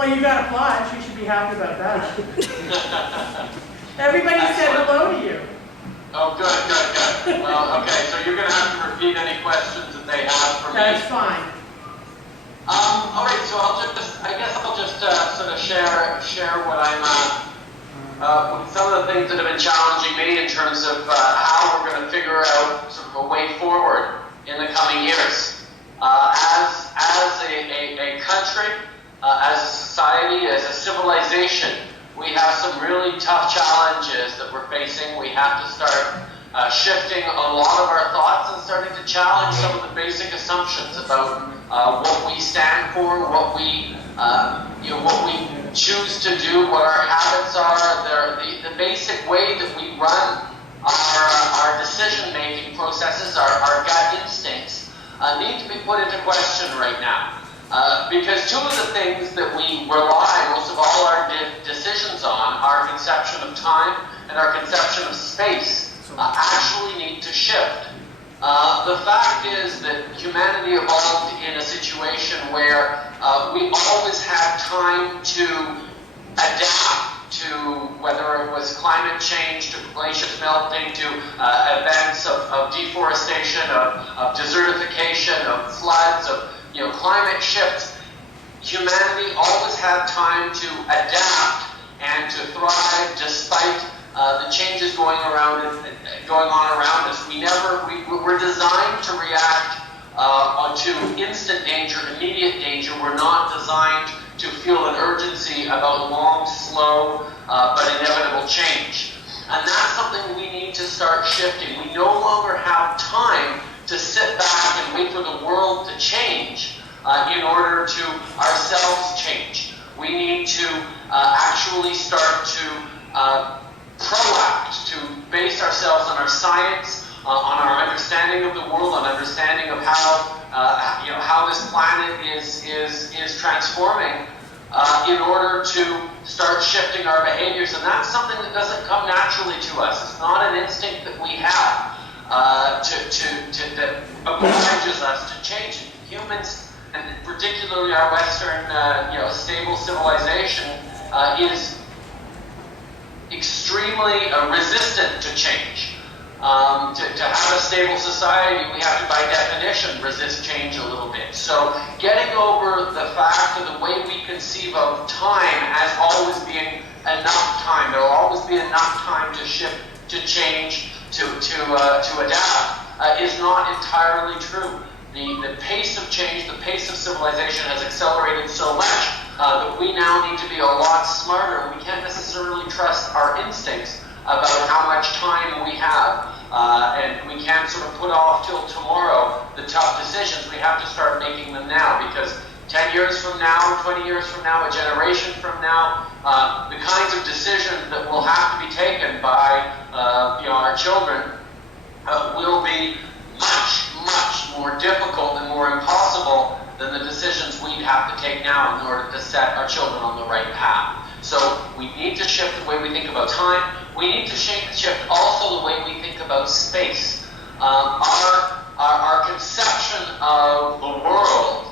Well, you got a plot, you should be happy about that. Everybody said hello to you. Oh, good. Well, okay, so you're going to have to repeat any questions that they have for me. That's fine. All right, so I guess I'll just sort of share what some of the things that have been challenging me in terms of how we're going to figure out sort of a way forward in the coming years. As a country, as a society, as a civilization, we have some really tough challenges that we're facing. We have to start shifting a lot of our thoughts and starting to challenge some of the basic assumptions about what we stand for, what we choose to do, what our habits are, the basic way that we run our decision-making processes, our gut instincts, need to be put into question right now. Because two of the things that we rely most of all our decisions on, our conception of time and our conception of space, actually need to shift. The fact is that humanity evolved in a situation where we always had time to adapt to whether it was climate change, to glaciers melting, to events of deforestation, of desertification, of floods, of climate shifts. Humanity always had time to adapt and to thrive despite the changes going on around us. We're designed to react to instant danger, immediate danger. We're not designed to feel an urgency about long, slow, but inevitable change. And that's something we need to start shifting. We no longer have time to sit back and wait for the world to change in order to ourselves change. We need to actually start to proact, to base ourselves on our science, on our understanding of the world, on understanding of how this planet is transforming, in order to start shifting our behaviors. And that's something that doesn't come naturally to us. It's not an instinct that we have that obliges us to change. Humans, and particularly our Western, stable civilization, is extremely resistant to change. To have a stable society, we have to, by definition, resist change a little bit. So getting over the fact of the way we conceive of time as always being enough time, there will always be enough time to shift, to change, to adapt, is not entirely true. The pace of change, the pace of civilization has accelerated so much that we now need to be a lot smarter. We can't necessarily trust our instincts about how much time we have, and we can't sort of put off till tomorrow the tough decisions. We have to start making them now, because 10 years from now, 20 years from now, a generation from now, the kinds of decisions that will have to be taken by our children will be much more difficult and more impossible than the decisions we'd have to take now in order to set our children on the right path. So we need to shift the way we think about time. We need to shift also the way we think about space. Our conception of the world,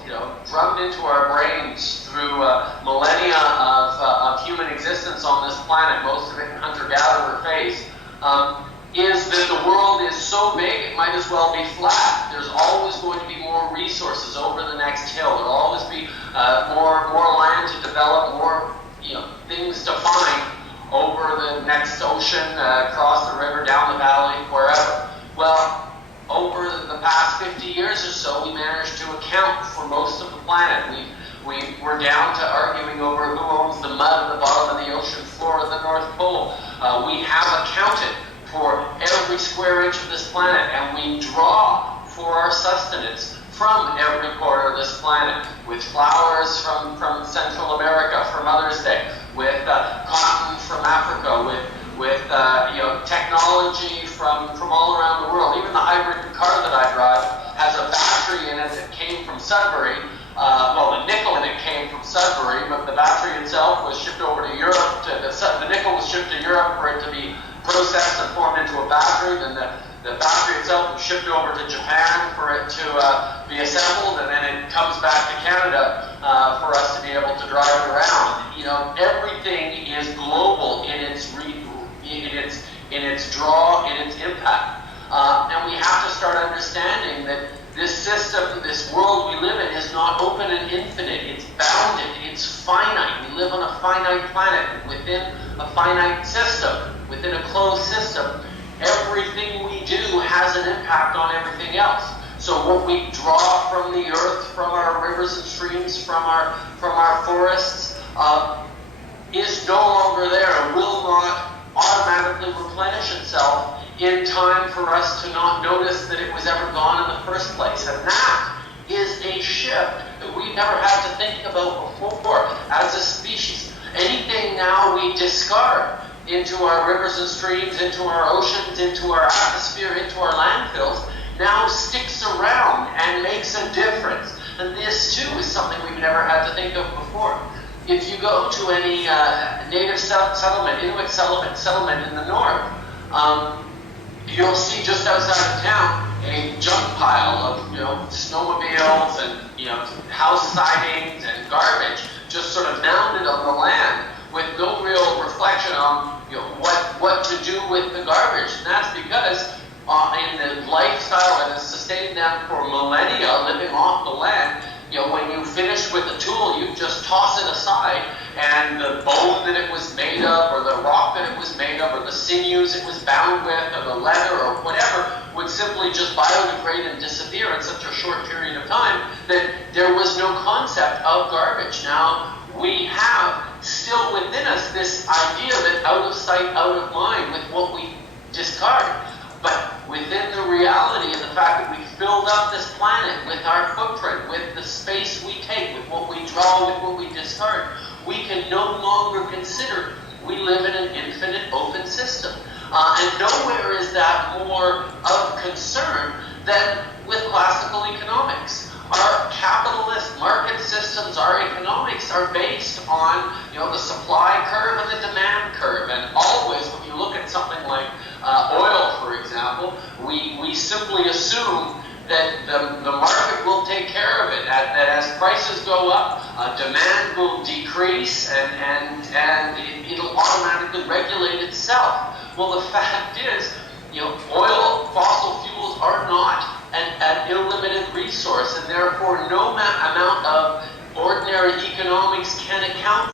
drummed into our brains through millennia of human existence on this planet, most of it in hunter-gatherer phase, is that the world is so big it might as well be flat. There's always going to be more resources over the next hill. There'll always be more land to develop, more things to find over the next ocean, across the river, down the valley, wherever. Well, over the past 50 years or so, we managed to account for most of the planet. We're down to arguing over who owns the mud at the bottom of the ocean floor of the North Pole. We have accounted for every square inch of this planet, and we draw for our sustenance from every corner of this planet, with flowers from Central America for Mother's Day, with cotton from Africa, with technology from all around the world. Even the hybrid car that I drive has a battery in it that came from Sudbury. The nickel in it came from Sudbury, but the battery itself was shipped over to Europe. The nickel was shipped to Europe for it to be processed and formed into a battery. Then the battery itself was shipped over to Japan for it to be assembled, and then it comes back to Canada for us to be able to drive around. You know, everything is global in its draw, in its impact. And we have to start understanding that this system, this world we live in, is not open and infinite. It's bounded. It's finite. We live on a finite planet within a finite system, within a closed system. Everything we do has an impact on everything else. So what we draw from the earth, from our rivers and streams, from our forests, is no longer there and will not automatically replenish itself in time for us to not notice that it was ever gone in the first place. And that is a shift that we never had to think about before as a species. Anything now we discard into our rivers and streams, into our oceans, into our atmosphere, into our landfills, now sticks around and makes a difference. And this too is something we've never had to think of before. If you go to any native settlement, Inuit settlement in the north, you'll see just outside of town a junk pile of, snowmobiles and, house sidings and garbage just sort of mounded on the land with no real reflection on, what to do with the garbage. And that's because in the lifestyle that has sustained them for millennia living off the land, when you finish with a tool, you just toss it aside, and the bone that it was made of, or the rock that it was made of, or the sinews it was bound with, or the leather, or whatever, would simply just biodegrade and disappear in such a short period of time that there was no concept of garbage. Now, we have still within us this idea that out of sight, out of mind with what we discard. But within the reality of the fact that we filled up this planet with our footprint, with the space we take, with what we draw, with what we discard, we can no longer consider we live in an infinite open system. And nowhere is that more of concern than with classical economics. Our capitalist market systems, our economics are based on, the supply curve and the demand curve. And always, when you look at something like oil, for example, we simply assume that the market will take care of it. That as prices go up, demand will decrease, and it'll automatically regulate itself. Well, the fact is, oil, fossil fuels are not an unlimited resource, and therefore no amount of ordinary economics can account